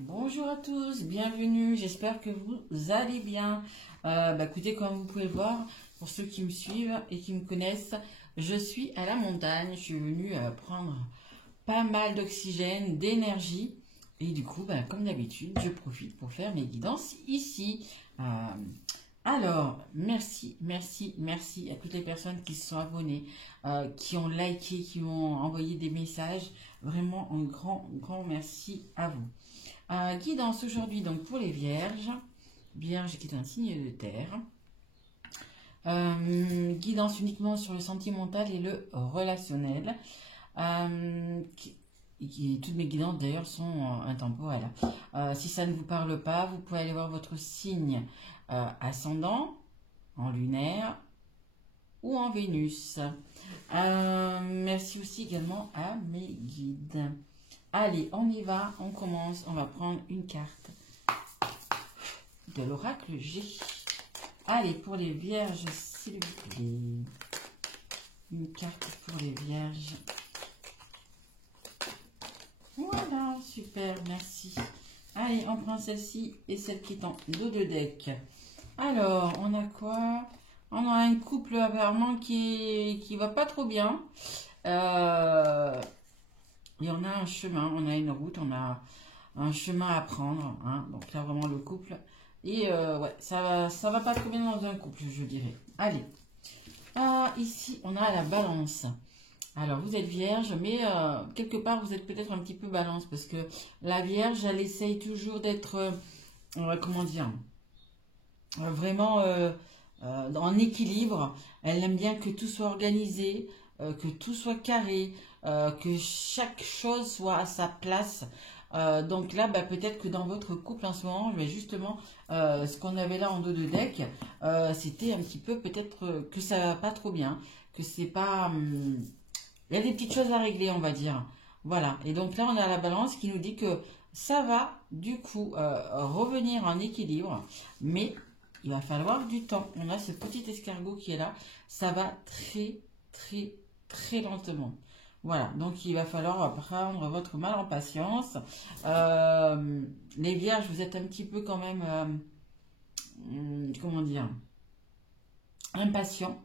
Bonjour à tous, bienvenue, j'espère que vous allez bien. Écoutez, comme vous pouvez le voir, pour ceux qui me suivent et qui me connaissent, je suis à la montagne, je suis venue prendre pas mal d'oxygène, d'énergie, et du coup, comme d'habitude, je profite pour faire mes guidances ici. Euh, alors, merci à toutes les personnes qui se sont abonnées, qui ont liké, qui ont envoyé des messages. Vraiment un grand merci à vous. Guidance aujourd'hui donc pour les vierges. Vierge qui est un signe de terre. Guidance uniquement sur le sentimental et le relationnel. Toutes mes guidances d'ailleurs sont intemporelles. Si ça ne vous parle pas, vous pouvez aller voir votre signe ascendant en lunaire ou en Vénus. Merci aussi également à mes guides. Allez, on y va, on commence, on va prendre une carte de l'oracle G. Allez, pour les vierges, s'il vous plaît. Une carte pour les vierges. Voilà, super, merci. Allez, on prend celle-ci et celle qui est en dos de deck. Alors, on a quoi? On a un couple apparemment qui va pas trop bien. Et on a un chemin, on a une route, on a un chemin à prendre. Hein. Donc là, vraiment le couple. Et ouais, ça va pas trop bien dans un couple, je dirais. Allez. Ici, on a la balance. Alors, vous êtes vierge, mais quelque part, vous êtes peut-être un petit peu balance. Parce que la vierge, elle essaye toujours d'être, comment dire, vraiment en équilibre. Elle aime bien que tout soit organisé, que tout soit carré, que chaque chose soit à sa place. Donc là, peut-être que dans votre couple en ce moment, mais justement, ce qu'on avait là en dos de deck, c'était un petit peu peut-être que ça va pas trop bien, que c'est pas... il y a des petites choses à régler, on va dire. Voilà. Et donc là, on a la balance qui nous dit que ça va, du coup, revenir en équilibre, mais il va falloir du temps. On a ce petit escargot qui est là. Ça va très lentement. Voilà, donc il va falloir prendre votre mal en patience. Les vierges, vous êtes un petit peu quand même, comment dire, impatients.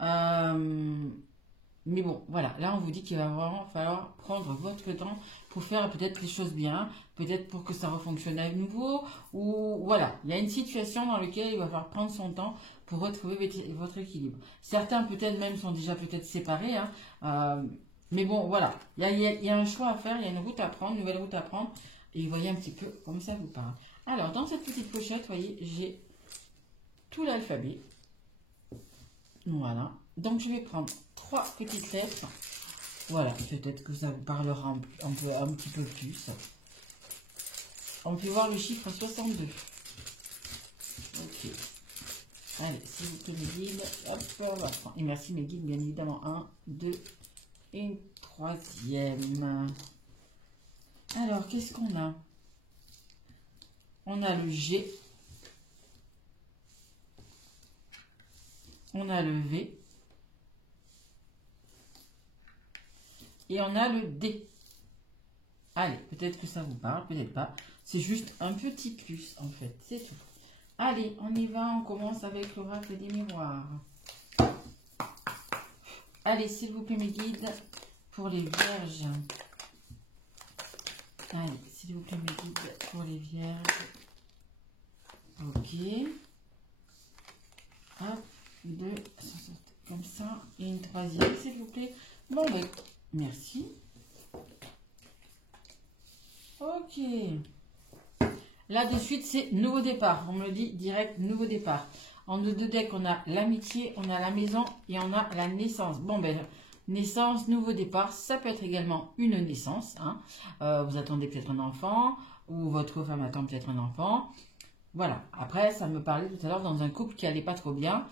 Mais bon, voilà, là on vous dit qu'il va vraiment falloir prendre votre temps pour faire peut-être les choses bien, peut-être pour que ça refonctionne à nouveau, ou voilà, il y a une situation dans laquelle il va falloir prendre son temps pour retrouver votre équilibre. Certains peut-être même sont déjà peut-être séparés, hein, mais bon, voilà, il y a un choix à faire, il y a une route à prendre, une nouvelle route à prendre, et vous voyez un petit peu comme ça vous parle. Alors, dans cette petite pochette, vous voyez, j'ai tout l'alphabet. Voilà. Donc, je vais prendre 3 petites lettres. Voilà, peut-être que ça vous parlera un petit peu plus. On peut voir le chiffre 62. Ok. Allez, s'il vous plaît, mes guides. Hop, on va prendre. Et merci, mes guides, bien évidemment. 1, 2 et une troisième. Alors, qu'est-ce qu'on a? On a le G. On a le V. Et on a le D. Allez, peut-être que ça vous parle, peut-être pas. C'est juste un petit plus, en fait. C'est tout. Allez, on y va. On commence avec l'oracle des miroirs. Allez, s'il vous plaît, mes guides, pour les vierges. Allez, s'il vous plaît, mes guides, pour les vierges. Ok. Hop, 2, comme ça. Et une troisième, s'il vous plaît. Bon, merci. Ok. Là, de suite, c'est nouveau départ. On me le dit direct, nouveau départ. En deux deck, on a l'amitié, on a la maison et on a la naissance. Bon, naissance, nouveau départ, ça peut être également une naissance. Hein. Vous attendez peut-être un enfant ou votre femme attend peut-être un enfant. Voilà. Après, ça me parlait tout à l'heure dans un couple qui allait pas trop bien.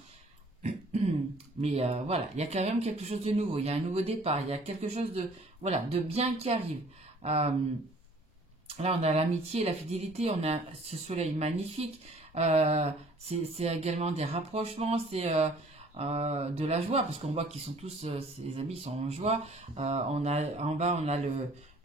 Mais voilà, il y a quand même quelque chose de nouveau. Il y a un nouveau départ. Il y a quelque chose de, voilà, de bien qui arrive. Là, on a l'amitié, la fidélité, on a ce soleil magnifique. C'est également des rapprochements, c'est de la joie, parce qu'on voit qu'ils sont tous, ces amis sont en joie. On a, en bas, on a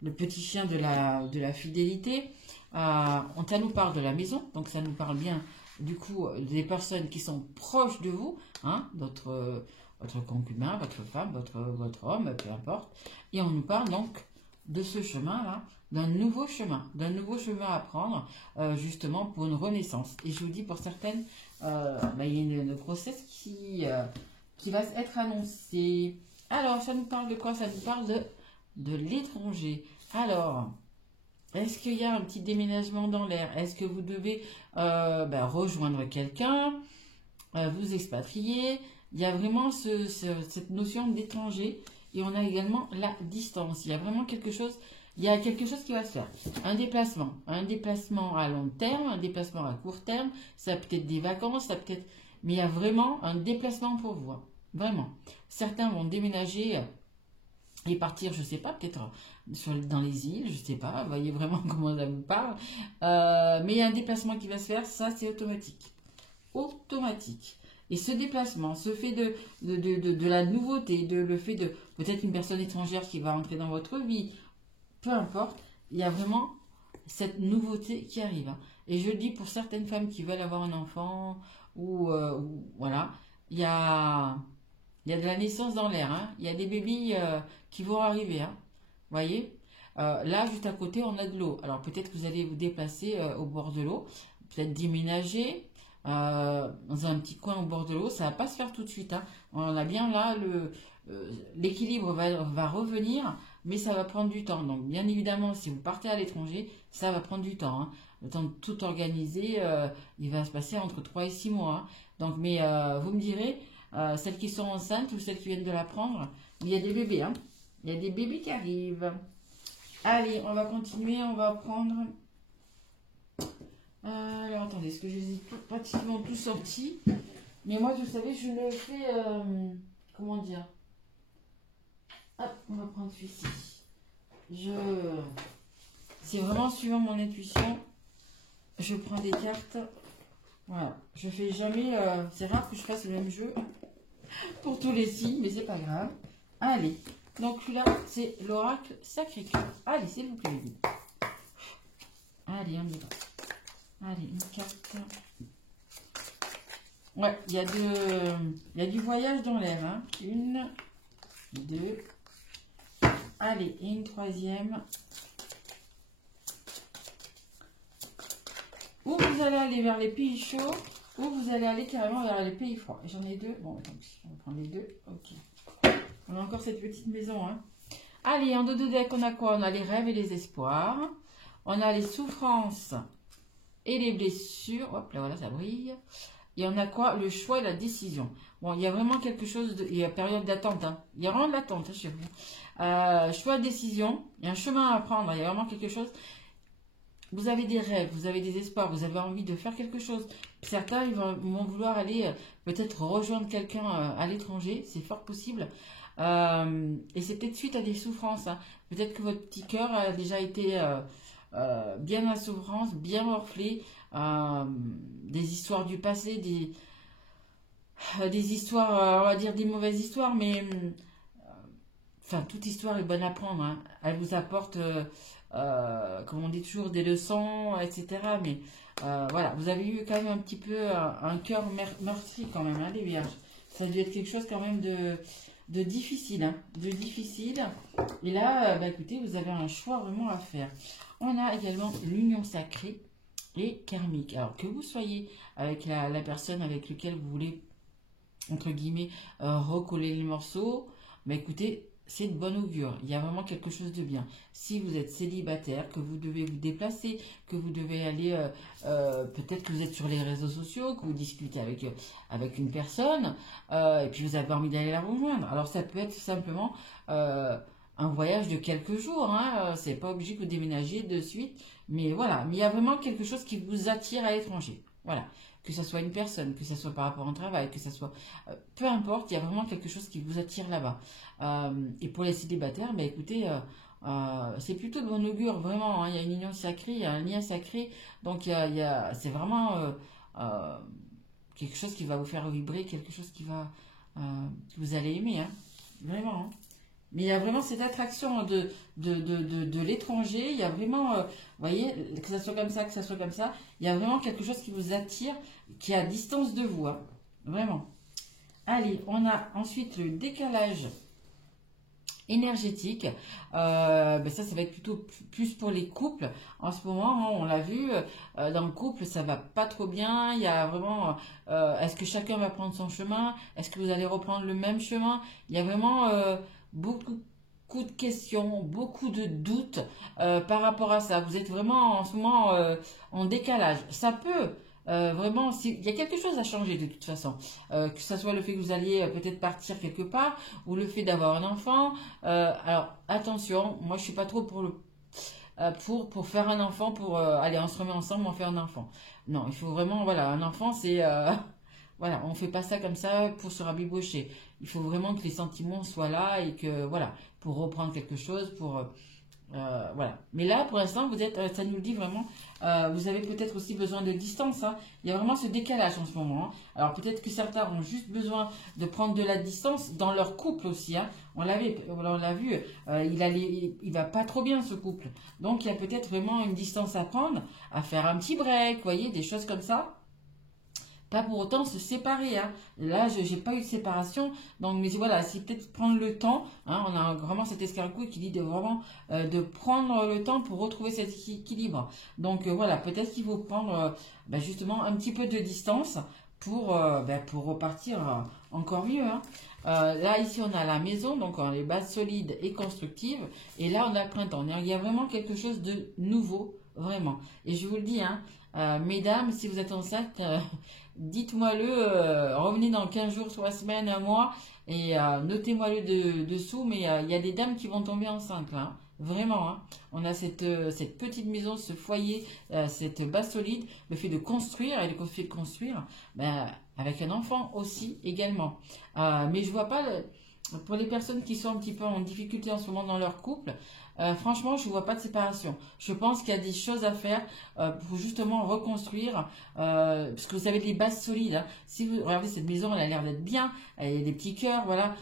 le petit chien de la fidélité. Ça nous parle de la maison, donc ça nous parle bien du coup des personnes qui sont proches de vous, hein, votre concubin, votre femme, votre homme, peu importe. Et on nous parle donc de ce chemin-là, d'un nouveau chemin à prendre, justement pour une renaissance. Et je vous dis, pour certaines, il y a une grossesse qui va être annoncée. Alors, ça nous parle de quoi? Ça nous parle de l'étranger. Alors, est-ce qu'il y a un petit déménagement dans l'air? Est-ce que vous devez rejoindre quelqu'un, vous expatrier? Il y a vraiment cette notion d'étranger, et on a également la distance. Il y a vraiment quelque chose qui va se faire. Un déplacement à long terme, un déplacement à court terme, ça peut être des vacances, mais il y a vraiment un déplacement pour vous, hein. Vraiment. Certains vont déménager et partir, je ne sais pas, peut-être dans les îles, je ne sais pas, vous voyez vraiment comment ça vous parle. Mais il y a un déplacement qui va se faire, ça c'est automatique. Automatique. Et ce déplacement, ce fait de la nouveauté, le fait de peut-être une personne étrangère qui va entrer dans votre vie, peu importe, il y a vraiment cette nouveauté qui arrive, hein. Et je le dis pour certaines femmes qui veulent avoir un enfant, voilà, il y a de la naissance dans l'air, hein. Il y a des bébés qui vont arriver, hein. Vous voyez, là, juste à côté, on a de l'eau. Alors peut-être que vous allez vous déplacer au bord de l'eau, peut-être déménager dans un petit coin au bord de l'eau. Ça ne va pas se faire tout de suite, hein. On a bien là, l'équilibre va revenir, mais ça va prendre du temps. Donc bien évidemment, si vous partez à l'étranger, ça va prendre du temps, hein. Le temps de tout organiser, il va se passer entre 3 et 6 mois, hein. Donc, mais vous me direz, celles qui sont enceintes ou celles qui viennent de l'apprendre, il y a des bébés, hein. Il y a des bébés qui arrivent. Allez, on va continuer, on va prendre... alors, attendez, est-ce que je les ai pratiquement tous sortis? Mais moi, vous savez, je le fais... comment dire? Hop, on va prendre celui-ci. C'est vraiment suivant mon intuition. Je prends des cartes. Voilà. Je fais jamais... c'est rare que je fasse le même jeu pour tous les signes, mais c'est pas grave. Allez. Donc là, c'est l'oracle Sacré-Cœur. Allez, s'il vous plaît. Allez, on y va. Allez, une carte. Ouais, il y a du voyage dans l'air, hein. Une, deux. Allez, et une troisième. Ou vous allez aller vers les pays chauds, ou vous allez aller carrément vers les pays froids. J'en ai deux. Bon, donc, on va prendre les deux. Ok. On a encore cette petite maison, hein. Allez, en dos de deck, on a quoi? On a les rêves et les espoirs. On a les souffrances et les blessures. Hop, là, voilà, ça brille. Et on a quoi? Le choix et la décision. Bon, il y a vraiment quelque chose il y a période d'attente, hein. Il y a vraiment de l'attente, hein, chez vous. Choix, décision. Il y a un chemin à prendre. Il y a vraiment quelque chose. Vous avez des rêves, vous avez des espoirs, vous avez envie de faire quelque chose. Certains ils vont vouloir aller peut-être rejoindre quelqu'un à l'étranger, c'est fort possible. Et c'est peut-être suite à des souffrances, hein. Peut-être que votre petit cœur a déjà été bien à souffrance, bien morflé. Des histoires du passé, des histoires, on va dire des mauvaises histoires, mais enfin, toute histoire est bonne à prendre, hein. Elle vous apporte, comme on dit toujours, des leçons, etc. Mais voilà, vous avez eu quand même un petit peu un cœur meurtri quand même, hein, les vierges. Ça a dû être quelque chose quand même de difficile, hein, de difficile. Et là, écoutez, vous avez un choix vraiment à faire. On a également l'union sacrée et karmique. Alors, que vous soyez avec la personne avec laquelle vous voulez, entre guillemets, recoller les morceaux, écoutez, c'est de bon augure. Il y a vraiment quelque chose de bien. Si vous êtes célibataire, que vous devez vous déplacer, que vous devez aller, peut-être que vous êtes sur les réseaux sociaux, que vous discutez avec une personne, et puis vous avez envie d'aller la rejoindre. Alors ça peut être simplement un voyage de quelques jours, hein. C'est pas obligé que vous déménagiez de suite, mais voilà. Mais il y a vraiment quelque chose qui vous attire à l'étranger. Voilà. Que ce soit une personne, que ce soit par rapport à un travail, que ce soit... peu importe, il y a vraiment quelque chose qui vous attire là-bas. Et pour les célibataires, écoutez, c'est plutôt de bon augure, vraiment, hein. Il y a une union sacrée, il y a un lien sacré. Donc, c'est vraiment quelque chose qui va vous faire vibrer, quelque chose que vous allez aimer, hein. Vraiment, hein. Mais il y a vraiment cette attraction de l'étranger. Il y a vraiment, vous voyez, que ça soit comme ça, que ça soit comme ça. Il y a vraiment quelque chose qui vous attire, qui est à distance de vous. Hein. Vraiment. Allez, on a ensuite le décalage énergétique. Ben ça va être plutôt plus pour les couples. En ce moment, hein, on l'a vu, dans le couple, ça va pas trop bien. Il y a vraiment, est-ce que chacun va prendre son chemin? Est-ce que vous allez reprendre le même chemin? Il y a vraiment beaucoup de questions, beaucoup de doutes par rapport à ça. Vous êtes vraiment en ce moment en décalage. Ça peut vraiment, il y a quelque chose à changer de toute façon. Que ce soit le fait que vous alliez peut-être partir quelque part ou le fait d'avoir un enfant. Alors attention, moi je suis pas trop pour faire un enfant, pour allez, on se remet ensemble, on fait un enfant. Non, il faut vraiment, voilà, un enfant c'est voilà, on fait pas ça comme ça pour se rabibocher. Il faut vraiment que les sentiments soient là et que voilà, pour reprendre quelque chose, pour voilà. Mais là, pour l'instant, vous êtes, ça nous dit vraiment, vous avez peut-être aussi besoin de distance. Hein. Il y a vraiment ce décalage en ce moment. Hein. Alors peut-être que certains ont juste besoin de prendre de la distance dans leur couple aussi. Hein. On l'a vu, il va pas trop bien ce couple. Donc il y a peut-être vraiment une distance à prendre, à faire un petit break, vous voyez, des choses comme ça. Pas pour autant se séparer. Hein. Là, je n'ai pas eu de séparation. Donc, mais voilà, c'est peut-être prendre le temps. Hein. On a vraiment cet escargot qui dit de vraiment de prendre le temps pour retrouver cet équilibre. Donc, voilà, peut-être qu'il faut prendre justement un petit peu de distance pour repartir encore mieux. Hein. Là, ici, on a la maison, donc on a les bases solides et constructives. Et là, on a le printemps. Il y a vraiment quelque chose de nouveau, vraiment. Et je vous le dis, hein, mesdames, si vous êtes enceinte, dites-moi-le, revenez dans 15 jours, 3 semaines, un mois, et notez-moi-le dessous, mais il y a des dames qui vont tomber enceintes, là, hein. Vraiment, hein. On a cette petite maison, ce foyer, cette base solide, le fait de construire, et le fait de construire, avec un enfant aussi, également. Mais je vois pas, pour les personnes qui sont un petit peu en difficulté en ce moment dans leur couple, franchement, je ne vois pas de séparation. Je pense qu'il y a des choses à faire pour justement reconstruire, parce que vous avez des bases solides. Hein. Si vous regardez cette maison, elle a l'air d'être bien, il y a des petits cœurs, voilà.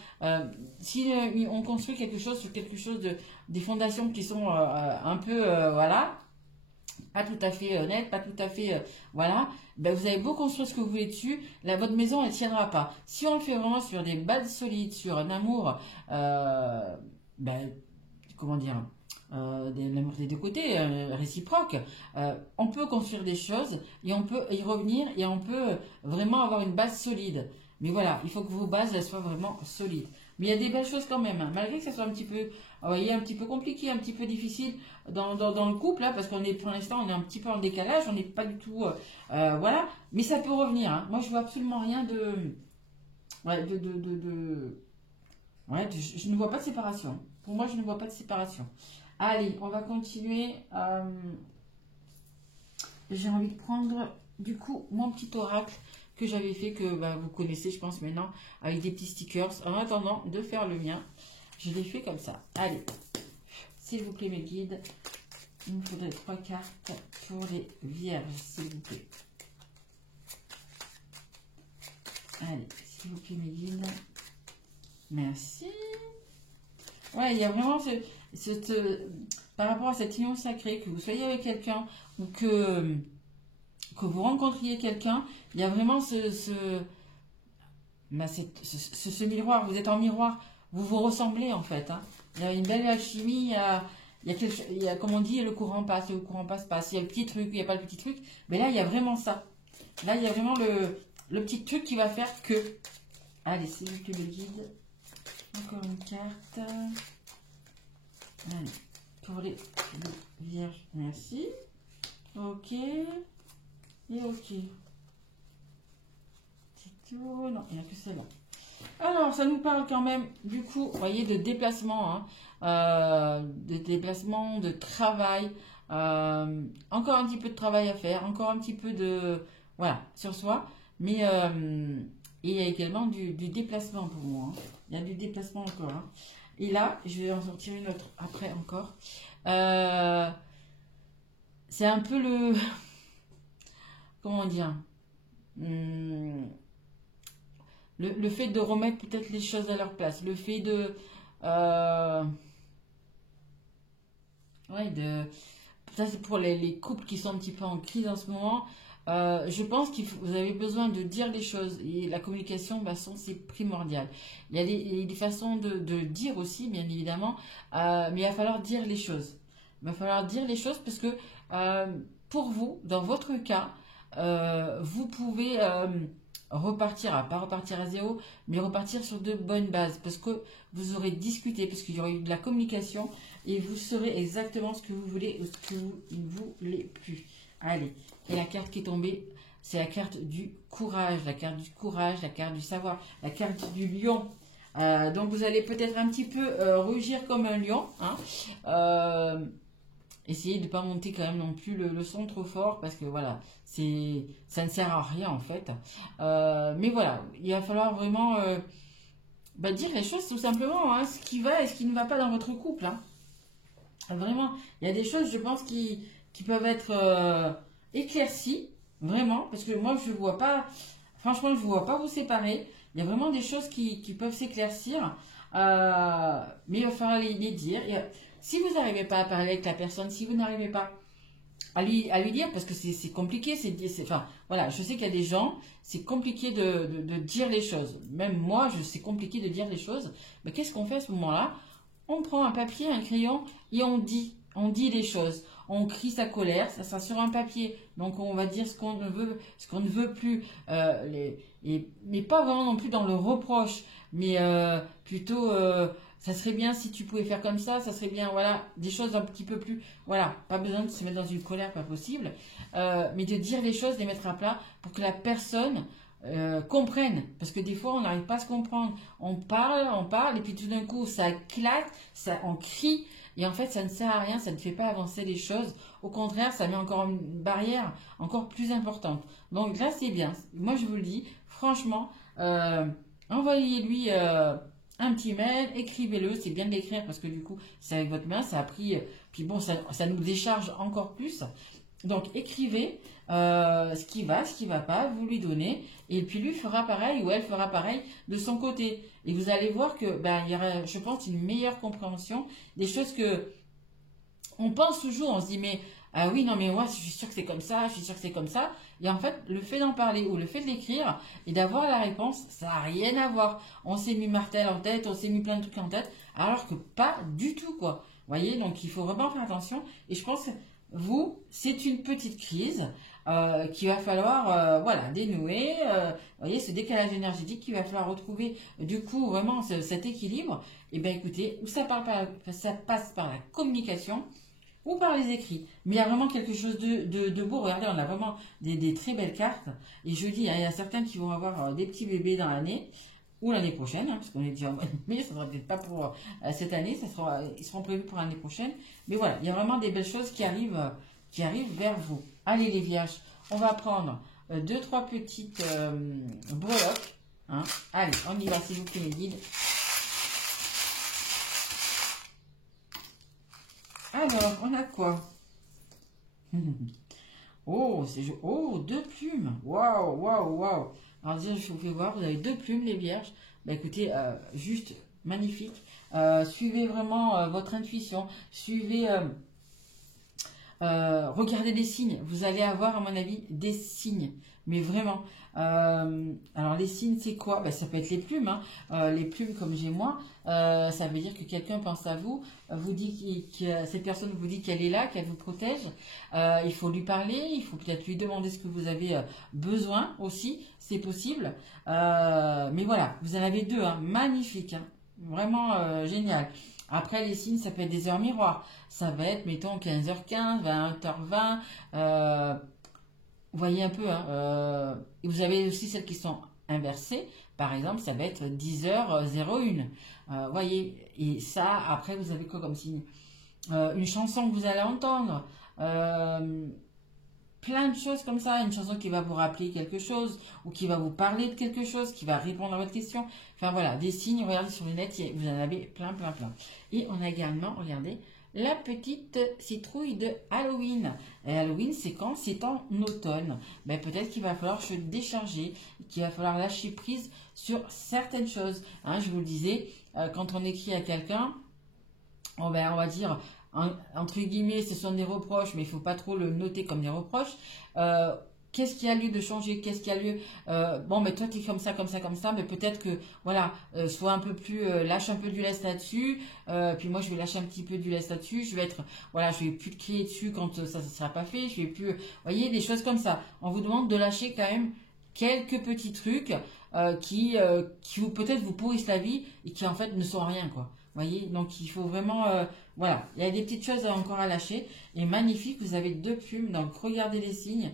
Si on construit quelque chose sur quelque chose des fondations qui sont un peu, voilà, pas tout à fait honnête, pas tout à fait, voilà, vous avez beau construire ce que vous voulez dessus, votre maison, elle tiendra pas. Si on le fait vraiment sur des bases solides, sur un amour, comment dire, l'amour des deux côtés, réciproque, on peut construire des choses et on peut y revenir et on peut vraiment avoir une base solide. Mais voilà, il faut que vos bases elles soient vraiment solides. Mais il y a des belles choses quand même, hein, malgré que ça soit un petit peu, vous voyez, un petit peu compliqué, un petit peu difficile dans le couple, là, parce qu'on est pour l'instant on est un petit peu en décalage, on n'est pas du tout, voilà. Mais ça peut revenir. Hein. Moi je vois absolument rien ouais, ouais, je ne vois pas de séparation. Pour moi, je ne vois pas de séparation. Allez, on va continuer. J'ai envie de prendre, du coup, mon petit oracle que j'avais fait, que vous connaissez, je pense, maintenant, avec des petits stickers. En attendant de faire le mien, je l'ai fait comme ça. Allez, s'il vous plaît, mes guides, il me faudrait 3 cartes pour les vierges, s'il vous plaît. Allez, s'il vous plaît, mes guides. Merci. Ouais, il y a vraiment par rapport à cette union sacrée, que vous soyez avec quelqu'un ou que vous rencontriez quelqu'un, il y a vraiment ce miroir. Vous êtes en miroir, vous vous ressemblez en fait. Hein. Il y a une belle alchimie, il y a comme on dit, le courant passe, le courant passe, passe. Il y a le petit truc, il n'y a pas le petit truc. Mais là, il y a vraiment ça. Là, il y a vraiment le petit truc qui va faire que. Allez, c'est lui qui le guide. Encore une carte. Allez, pour les vierges, merci. Ok. Et ok. C'est tout. Non, il n'y a que celle-là. Alors, ça nous parle quand même, du coup, vous voyez, de déplacement. Hein, de déplacement, de travail. Encore un petit peu de travail à faire. Encore un petit peu de. Voilà, sur soi. Mais. Et il y a également du déplacement pour moi. Hein. Il y a du déplacement encore. Hein. Et là, je vais en sortir une autre après encore. C'est un peu le... Comment dire, le fait de remettre peut-être les choses à leur place. Le fait de... Ouais, ça c'est pour les couples qui sont un petit peu en crise en ce moment. Je pense que vous avez besoin de dire les choses et la communication, bah, c'est primordial. Il y a des façons de dire aussi, bien évidemment, mais il va falloir dire les choses. Il va falloir dire les choses parce que euh, pour vous, dans votre cas, vous pouvez repartir, pas repartir à zéro, mais repartir sur de bonnes bases parce que vous aurez discuté, parce qu'il y aura eu de la communication et vous saurez exactement ce que vous voulez ou ce que vous ne voulez plus. Allez, et la carte qui est tombée, c'est la carte du courage, la carte du courage, la carte du savoir, la carte du lion. Donc vous allez peut-être un petit peu rugir comme un lion, hein. Essayez de ne pas monter quand même non plus le son trop fort parce que voilà, ça ne sert à rien en fait. Mais voilà, il va falloir vraiment dire les choses tout simplement, hein, ce qui va et ce qui ne va pas dans votre couple, hein. Vraiment, il y a des choses, je pense, qui peuvent être éclaircies, vraiment, parce que moi, je vois pas, franchement, je ne vois pas vous séparer. Il y a vraiment des choses qui peuvent s'éclaircir, mais il va falloir les dire. Si vous n'arrivez pas à parler avec la personne, si vous n'arrivez pas à lui dire, parce que c'est compliqué, enfin, voilà, je sais qu'il y a des gens, c'est compliqué de dire les choses. Même moi, c'est compliqué de dire les choses. Mais qu'est-ce qu'on fait à ce moment-là? On prend un papier, un crayon et on dit les choses. On crie sa colère, ça sera sur un papier. Donc on va dire ce qu'on ne veut plus. Mais pas vraiment non plus dans le reproche, mais plutôt ça serait bien si tu pouvais faire comme ça serait bien, voilà, des choses un petit peu plus, voilà, pas besoin de se mettre dans une colère, pas possible, mais de dire les choses, de les mettre à plat pour que la personne comprennent, parce que des fois on n'arrive pas à se comprendre, on parle, et puis tout d'un coup ça éclate, on crie, et en fait ça ne sert à rien, ça ne fait pas avancer les choses, au contraire ça met encore une barrière encore plus importante. Donc là c'est bien, moi je vous le dis, franchement, envoyez-lui un petit mail, écrivez-le, c'est bien de l'écrire parce que du coup c'est avec votre main, ça a pris, puis bon ça nous décharge encore plus. Donc écrivez ce qui va, ce qui va pas, vous lui donnez, et puis lui fera pareil ou elle fera pareil de son côté. Et vous allez voir que il y aura, je pense, une meilleure compréhension des choses que on pense toujours, on se dit mais ah oui non mais moi je suis sûre que c'est comme ça, je suis sûre que c'est comme ça. Et en fait le fait d'en parler ou le fait de l'écrire et d'avoir la réponse, ça n'a rien à voir. On s'est mis Martel en tête, on s'est mis plein de trucs en tête, alors que pas du tout quoi. Vous voyez, donc il faut vraiment faire attention. Et je pense que vous, c'est une petite crise qu'il va falloir voilà, dénouer. Vous voyez, ce décalage énergétique qu'il va falloir retrouver du coup vraiment cet équilibre. Et bien écoutez, ou ça passe par la communication ou par les écrits. Mais il y a vraiment quelque chose de beau. Regardez, on a vraiment des très belles cartes. Et je dis, hein, il y a certains qui vont avoir des petits bébés dans l'année ou l'année prochaine, hein, parce qu'on est déjà en mois de mai, ça ne sera peut-être pas pour cette année, ils seront prévus pour l'année prochaine. Mais voilà, il y a vraiment des belles choses qui arrivent vers vous. Allez les vierges, on va prendre deux, trois petites breloques. Hein. Allez, on y va, s'il vous plaît, mes guides. Alors, on a quoi? Oh, deux plumes. Waouh, waouh, waouh. Alors déjà, je vous fais voir, vous avez deux plumes, les vierges. Bah écoutez, juste magnifique. Suivez vraiment votre intuition. Suivez, regardez des signes. Vous allez avoir, à mon avis, des signes. Mais vraiment. Alors les signes, c'est quoi? Ça peut être les plumes. Hein. Les plumes, comme j'ai moi, ça veut dire que quelqu'un pense à vous, vous dit que cette personne vous dit qu'elle est là, qu'elle vous protège. Il faut lui parler, il faut peut-être lui demander ce que vous avez besoin aussi, c'est possible. Mais voilà, vous en avez deux, hein, magnifiques, hein, vraiment génial. Après, les signes, ça peut être des heures miroirs. Ça va être, mettons, 15h15, 20h20. Vous voyez un peu, hein, vous avez aussi celles qui sont inversées. Par exemple, ça va être 10h01. Vous voyez, et ça, après, vous avez quoi comme signe? Une chanson que vous allez entendre. Plein de choses comme ça. Une chanson qui va vous rappeler quelque chose ou qui va vous parler de quelque chose, qui va répondre à votre question. Enfin voilà, des signes, regardez sur les net, vous en avez plein, plein, plein. Et on a également, regardez, la petite citrouille de Halloween. Et Halloween, c'est quand? C'est en automne. Peut-être qu'il va falloir se décharger, qu'il va falloir lâcher prise sur certaines choses. Hein, je vous le disais, quand on écrit à quelqu'un, on va dire, entre guillemets, ce sont des reproches, mais il ne faut pas trop le noter comme des reproches. Qu'est-ce qui a lieu de changer? Qu'est-ce qui a lieu? Bon, mais toi, tu es comme ça, comme ça, comme ça, mais peut-être que, voilà, sois un peu plus, lâche un peu du lest là-dessus, puis moi, je vais lâcher un petit peu du lest là-dessus, je vais être, voilà, je vais plus te crier dessus quand ça ne sera pas fait, je vais plus, vous voyez, des choses comme ça. On vous demande de lâcher quand même quelques petits trucs qui peut-être vous pourrissent la vie et qui en fait ne sont rien, quoi. Vous voyez, donc il faut vraiment, voilà, il y a des petites choses encore à lâcher. Et magnifique, vous avez deux plumes, donc regardez les signes,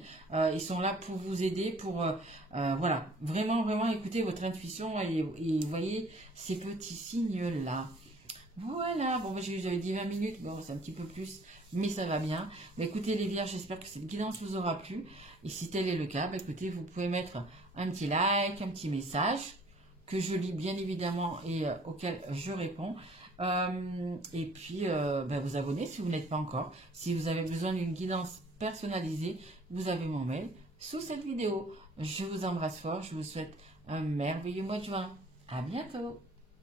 ils sont là pour vous aider, pour, voilà, vraiment, vraiment écoutez votre intuition et voyez ces petits signes-là. Voilà, bon, j'avais dit 20 minutes, bon, c'est un petit peu plus, mais ça va bien. Mais écoutez les vierges, j'espère que cette guidance vous aura plu. Et si tel est le cas, bah, écoutez, vous pouvez mettre un petit like, un petit message, que je lis bien évidemment et auquel je réponds. Et puis, bah, vous abonner si vous n'êtes pas encore. Si vous avez besoin d'une guidance personnalisée, vous avez mon mail sous cette vidéo. Je vous embrasse fort, je vous souhaite un merveilleux mois de juin. À bientôt!